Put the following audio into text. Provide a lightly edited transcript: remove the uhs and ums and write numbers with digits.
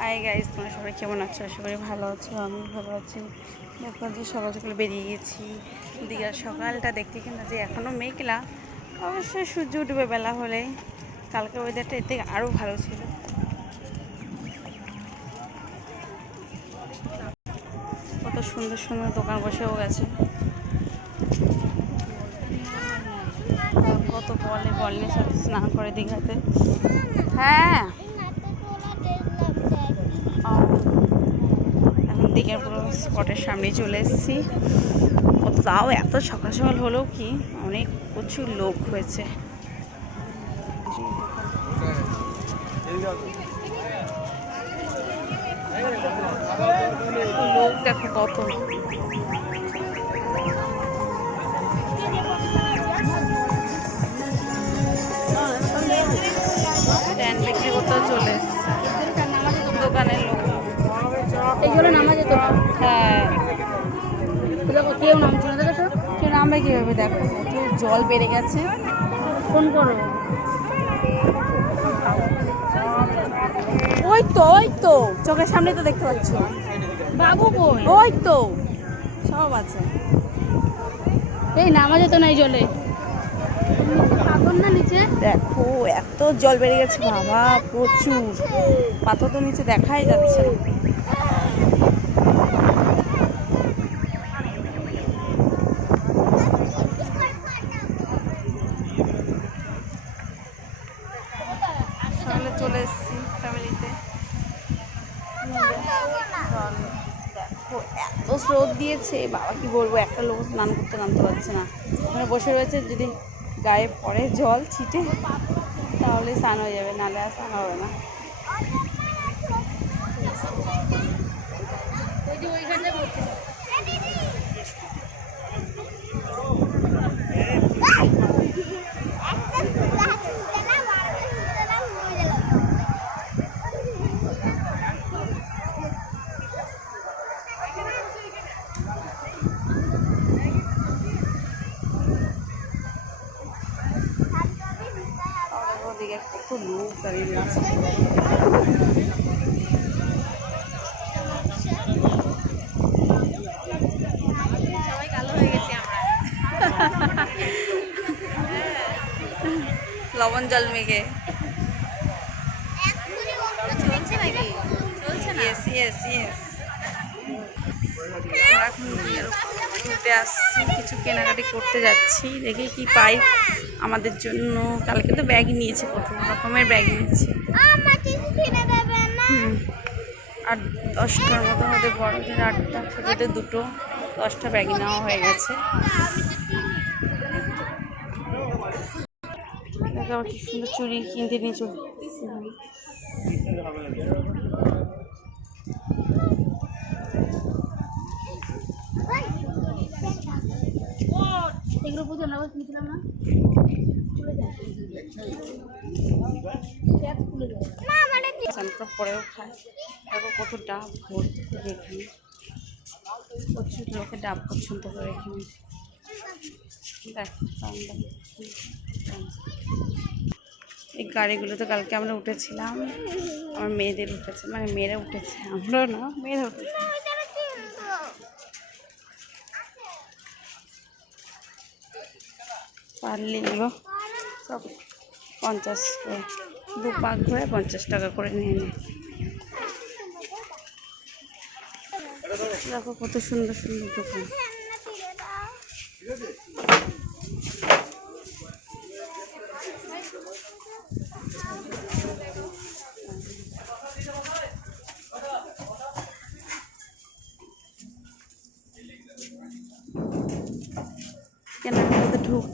Hi guys, তোমরা সবাই কেমন আছো? আশা করি ভালো আছো। আমি ভালো আছি। দেখো যে সকাল সকাল বেরিয়ে গেছি। দীঘার সকালটা দেখতে কিন্তু যে এখনও মেঘলা, অবশ্যই সূর্য উঠবে বেলা হলে। কালকে ওয়েদারটা এর থেকে আরও ভালো ছিল। কত সুন্দর সুন্দর দোকান বসেও গেছে। কত বল নিয়ে সব স্নান করে দীঘাতে। হ্যাঁ, এখন দীঘার পুরো স্পটের সামনে চলে এসেছি। তাও এত সকাল সকাল হলেও কি অনেক প্রচুর লোক হয়েছে। লোক দেখো কত। স্ট্যান্ড বিক্রি করতেও চলে এসছে দোকানের লোক। এইগুলো নামা যেত। হ্যাঁ, দেখো কেউ নামছে না, দেখো কেউ নামবে কীভাবে? দেখো প্রচুর জল বেড়ে গেছে। ফোন করো। ওই তো চোখের সামনে তো দেখতে পাচ্ছ। বাবু কই? ওই তো সব আছে। এই নামা যেত না এই জলে। পাথর না নিচে? দেখো এত জল বেড়ে গেছে বাবা, প্রচুর পাথর তো নিচে দেখাই যাচ্ছে না। সকালে চলে এসেছি ফ্যামিলিতে। দেখো এত স্রোত দিয়েছে বাবা, কি বলবো, একটা লোক স্নান করতে নামতে পারছে না। ওখানে বসে রয়েছে, যদি গায়ে পড়ে জল ছিটে তাহলে স্নান হয়ে যাবে, নাহলে আর স্নান হবে না। ওই যে ওইখানটা বলছে। ওদিকে কত লোক দাঁড়িয়ে রয়েছে। সবাই কালো হয়ে গেছি আমরা। লবণ জল মেঘে চলছে নাকি? চলছে না? Yes yes yes. এখন ঘুরতে আসছি, কিছু কেনাকাটি করতে যাচ্ছি, দেখি কি পাই আমাদের জন্য। কালকে তো ব্যাগ নিয়েছে, কত রকমের ব্যাগ নিয়েছে। আর 10টার মতো আমাদের বড়দের 8টা, ছোটোদের 2টো, 10টা ব্যাগ নেওয়া হয়ে গেছে। দেখো আবার কি সুন্দর চুড়ি কিনতে নিয়ে চলে এগুলো বুঝে আমরা কিনছিলাম না। পরেও খায়। দেখো কত ডাব ভর্তি এখানে, প্রচুর লোকে ডাব পছন্দ করে এখানে। এই গাড়িগুলোতে কালকে আমরা উঠেছিলাম, আমার মেয়েদের উঠেছে, মানে মেয়েরা উঠেছে, আমরা না, মেয়েরা উঠেছে। পারলে এগুলো সব 50 করে, 2 পাক ঘুরে 50 টাকা করে নিয়ে নেয়। দেখো কত সুন্দর সুন্দর দোকান। কেনাকাটাতে ঢুক